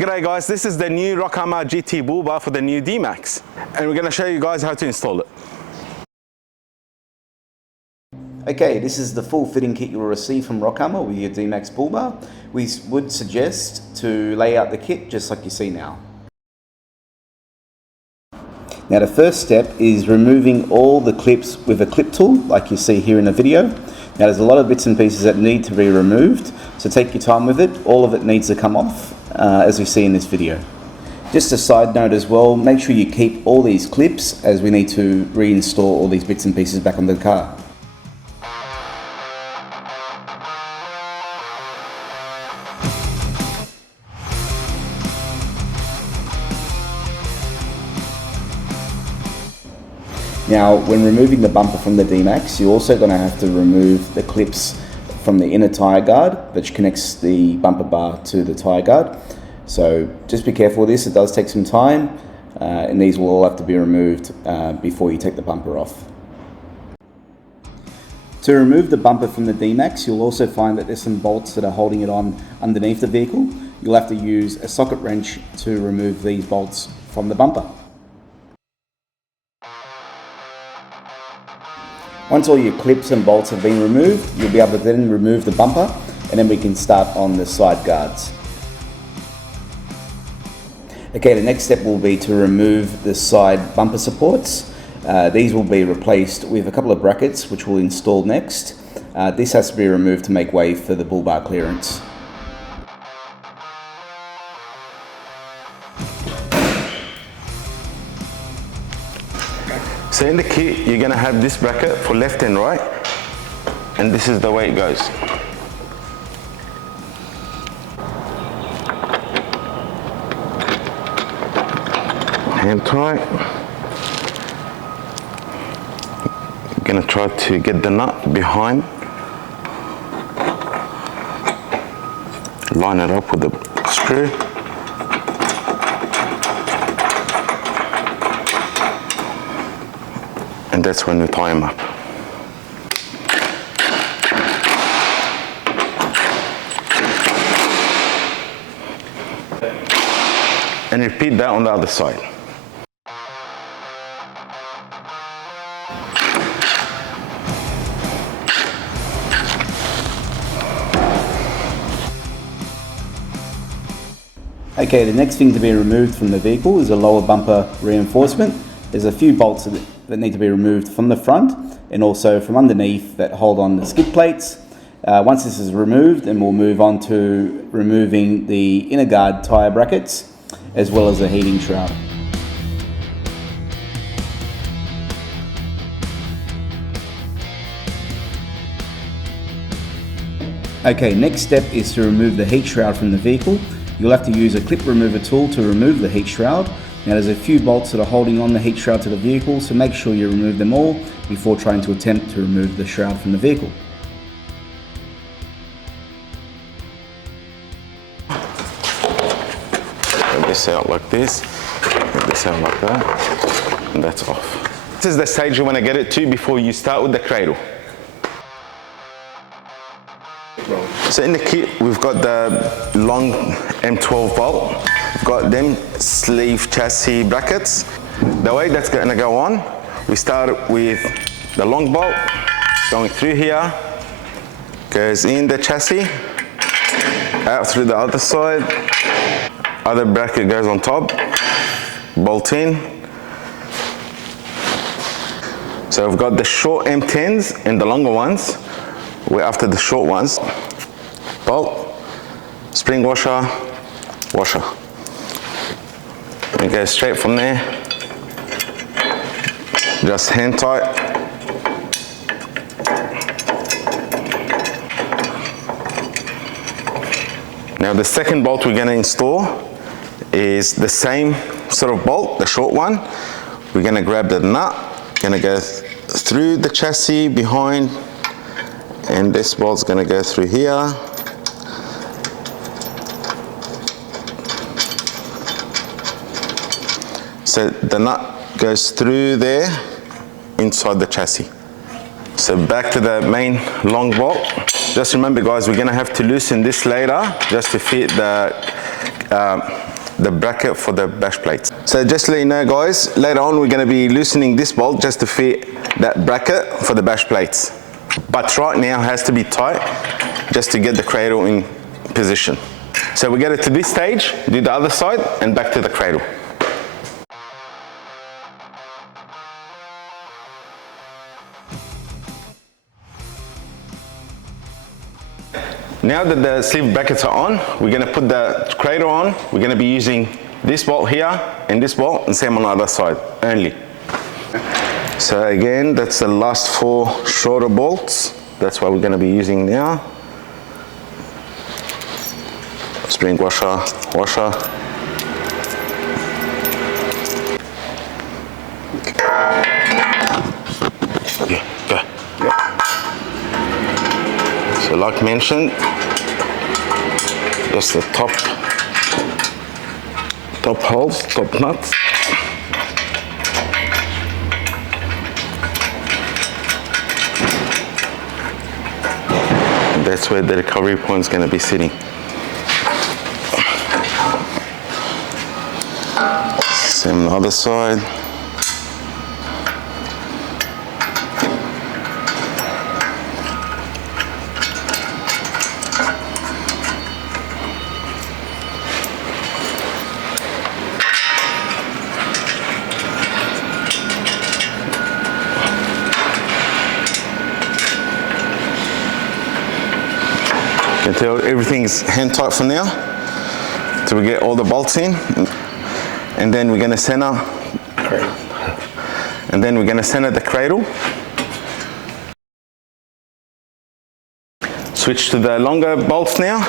G'day guys, this is the new Rockarmor GT Bull Bar for the new Dmax, and we're going to show you guys how to install it. Okay, this is the full fitting kit you'll receive from Rockarmor with your Dmax Bull Bar. We would suggest to lay out the kit just like you see now. Now the first step is removing all the clips with a clip tool like you see here in the video. Now there's a lot of bits and pieces that need to be removed, so take your time with it. All of it needs to come off as we see in this video. Just a side note as well, make sure you keep all these clips as we need to reinstall all these bits and pieces back on the car. Now, when removing the bumper from the Dmax, you're also going to have to remove the clips from the inner tyre guard, which connects the bumper bar to the tyre guard. So just be careful with this, it does take some time, and these will all have to be removed before you take the bumper off. To remove the bumper from the Dmax, you'll also find that there's some bolts that are holding it on underneath the vehicle. You'll have to use a socket wrench to remove these bolts from the bumper. Once all your clips and bolts have been removed, you'll be able to then remove the bumper, and then we can start on the side guards. Okay, the next step will be to remove the side bumper supports. These will be replaced with a couple of brackets which we'll install next. This has to be removed to make way for the bull bar clearance. So in the kit, you're going to have this bracket for left and right, and this is the way it goes. Hand tight. I'm going to try to get the nut behind. Line it up with the screw. And that's when we tie them up. And repeat that on the other side. Okay, the next thing to be removed from the vehicle is a lower bumper reinforcement. There's a few bolts that need to be removed from the front and also from underneath that hold on the skid plates. Once this is removed, then we'll move on to removing the inner guard tyre brackets as well as the heating shroud. Okay, next step is to remove the heat shroud from the vehicle. You'll have to use a clip remover tool to remove the heat shroud. Now there's a few bolts that are holding on the heat shroud to the vehicle, so make sure you remove them all before trying to attempt to remove the shroud from the vehicle. Get this out like this, get this out like that, and that's off. This is the stage you want to get it to before you start with the cradle. So in the kit, we've got the long M12 bolt. We've got them sleeve chassis brackets. The way that's going to go on, we start with the long bolt going through here, goes in the chassis, out through the other side, other bracket goes on top, bolt in. So we've got the short M10s and the longer ones. We're after the short ones. Bolt, spring washer, washer. And go straight from there. Just hand tight. Now the second bolt we're going to install is the same sort of bolt, the short one. We're going to grab the nut, going to go through the chassis behind, and this bolt's going to go through here. So the nut goes through there inside the chassis. So back to the main long bolt. Just remember guys, we're going to have to loosen this later just to fit the the bracket for the bash plates. So just to let you know guys, later on we're going to be loosening this bolt just to fit that bracket for the bash plates. But right now it has to be tight just to get the cradle in position. So we get it to this stage, do the other side and back to the cradle. Now that the sleeve brackets are on, we're going to put the cradle on. We're going to be using this bolt here and this bolt, and same on the other side only. So again, that's the last 4 shorter bolts. That's what we're going to be using now. Spring washer, washer. Yeah, go. Yep. So like mentioned, just the top holes, top nuts. And that's where the recovery point is going to be sitting. Same on the other side. Until everything's hand tight for now, till we get all the bolts in, and then we're going to center, the cradle. Switch to the longer bolts now.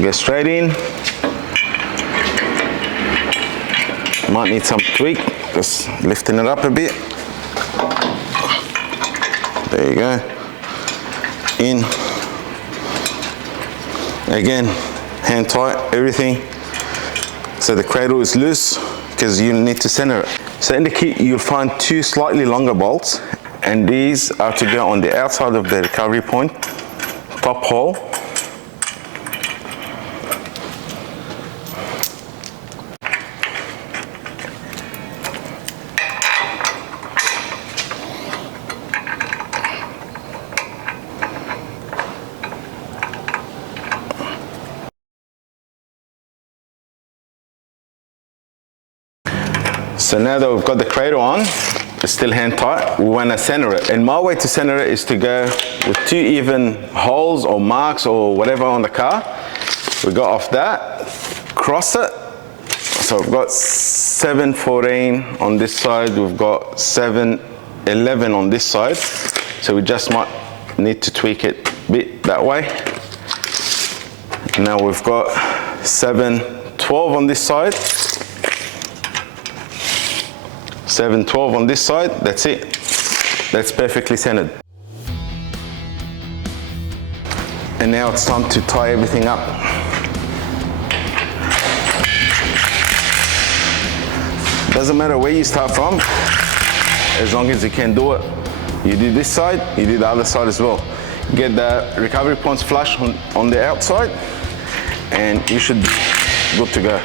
Go straight in. Might need some tweak, just lifting it up a bit. There you go. In. Again, hand tight, everything. So the cradle is loose because you need to center it. So in the kit, you'll find 2 slightly longer bolts, and these are to go on the outside of the recovery point, top hole. So now that we've got the cradle on, it's still hand tight, we want to center it. And my way to center it is to go with 2 even holes or marks or whatever on the car. We go off that, cross it. So we've got 714 on this side, we've got 711 on this side. So we just might need to tweak it a bit that way. Now we've got 712 on this side. 712 on this side, that's it. That's perfectly centered. And now it's time to tie everything up. Doesn't matter where you start from, as long as you can do it. You do this side, you do the other side as well. Get the recovery points flush on the outside, and you should be good to go.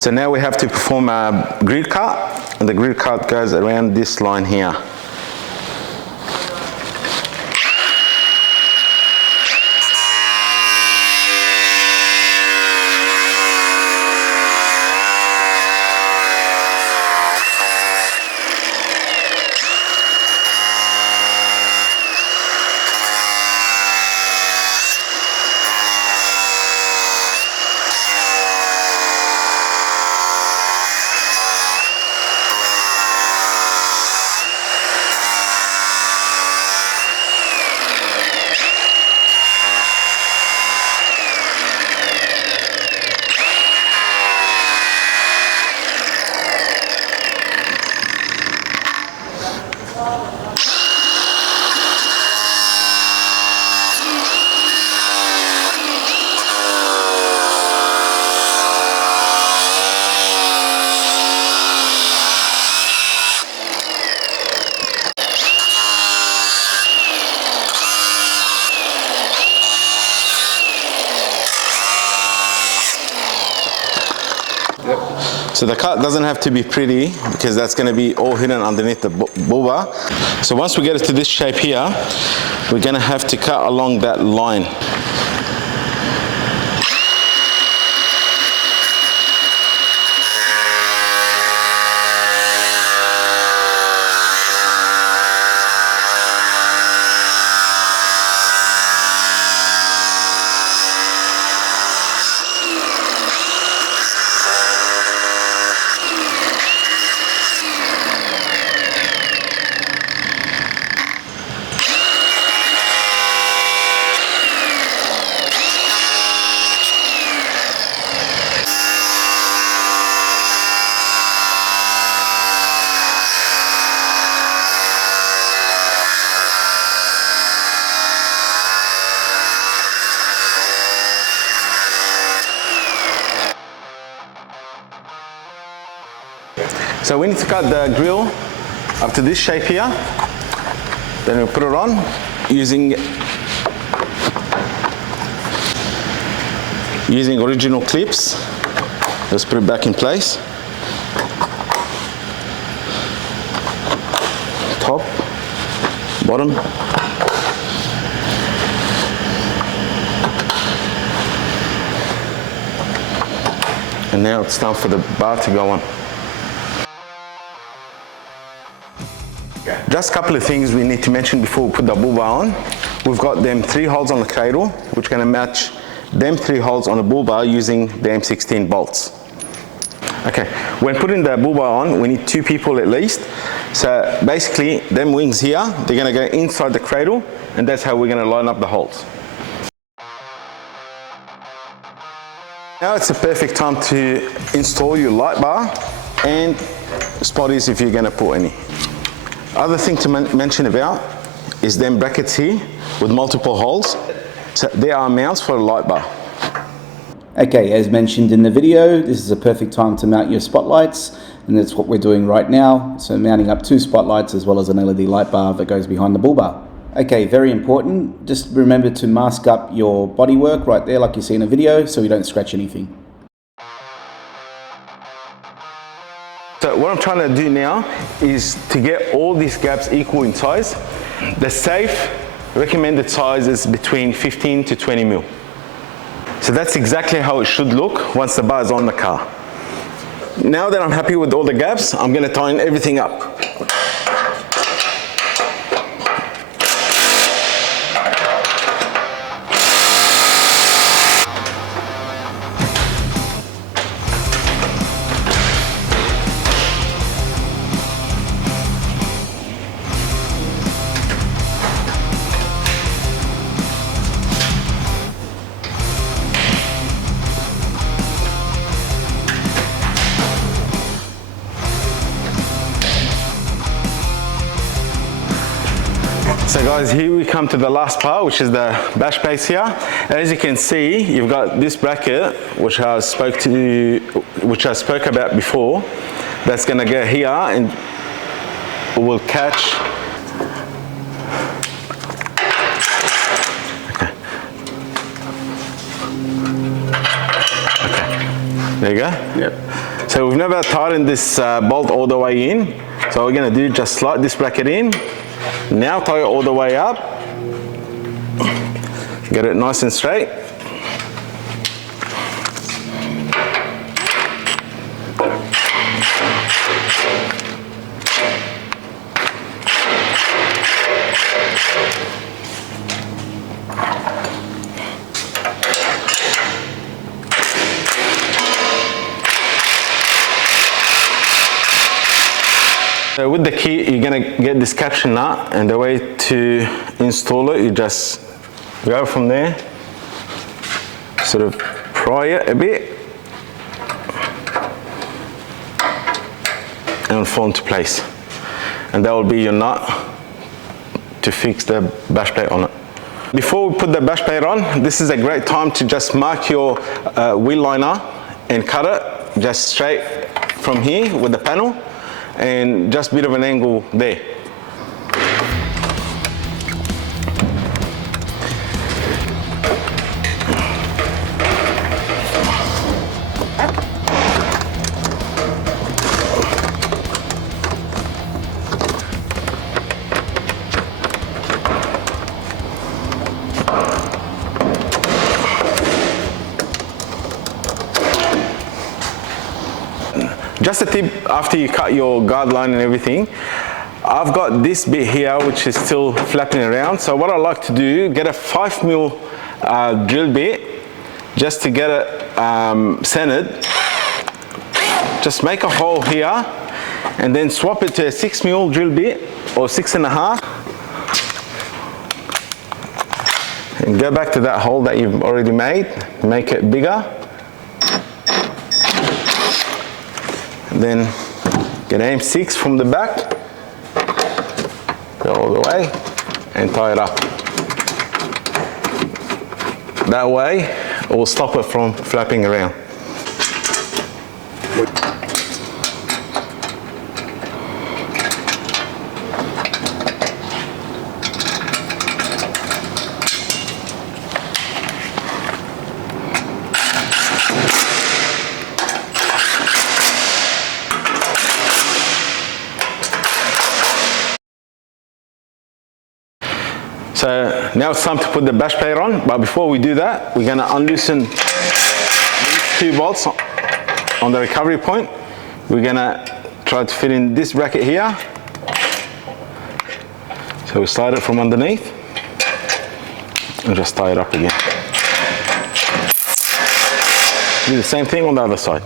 So now we have to perform a grid cut, and the grid cut goes around this line here. So the cut doesn't have to be pretty because that's going to be all hidden underneath the bull bar. So once we get it to this shape here, we're going to have to cut along that line. So we need to cut the grill up to this shape here. Then we put it on using original clips. Let's put it back in place. Top, bottom. And now it's time for the bar to go on. Just a couple of things we need to mention before we put the bull bar on. We've got them 3 holes on the cradle, which are going to match them 3 holes on the bull bar using the M16 bolts. Okay, when putting the bull bar on, we need 2 people at least. So basically, them wings here, they're going to go inside the cradle, and that's how we're going to line up the holes. Now it's the perfect time to install your light bar and spotties if you're going to put any. Other thing to mention about is them brackets here with multiple holes. So there are mounts for a light bar. Okay, as mentioned in the video, this is a perfect time to mount your spotlights, and that's what we're doing right now. So mounting up 2 spotlights as well as an LED light bar that goes behind the bull bar. Okay, very important. Just remember to mask up your bodywork right there like you see in a video so you don't scratch anything. So what I'm trying to do now is to get all these gaps equal in size. The safe recommended size is between 15 to 20 mil. So that's exactly how it should look once the bar is on the car. Now that I'm happy with all the gaps, I'm going to tighten everything up. So guys, here we come to the last part, which is the bash base here. As you can see, you've got this bracket, which I spoke about before. That's going to go here and will catch. Okay. There you go. Yep. So we've never tightened this bolt all the way in. So what we're going to do, just slide this bracket in. Now tie it all the way up, get it nice and straight. So with the key, you're going to get this caption nut, and the way to install it, you just go from there, sort of pry it a bit, and fall into place. And that will be your nut to fix the bash plate on it. Before we put the bash plate on, this is a great time to just mark your wheel liner and cut it just straight from here with the panel, and just a bit of an angle there. just a tip, after you cut your guard line and everything, I've got this bit here which is still flapping around. So what I like to do, get a 5mm drill bit just to get it centered. Just make a hole here and then swap it to a 6mm drill bit or 6.5, and go back to that hole that you've already made, make it bigger, and then get M6 from the back, go all the way and tie it up. That way it will stop it from flapping around. So now it's time to put the bash plate on, but before we do that, we're going to unloosen these 2 bolts on the recovery point. We're going to try to fit in this bracket here. So we slide it from underneath and just tie it up again. Do the same thing on the other side.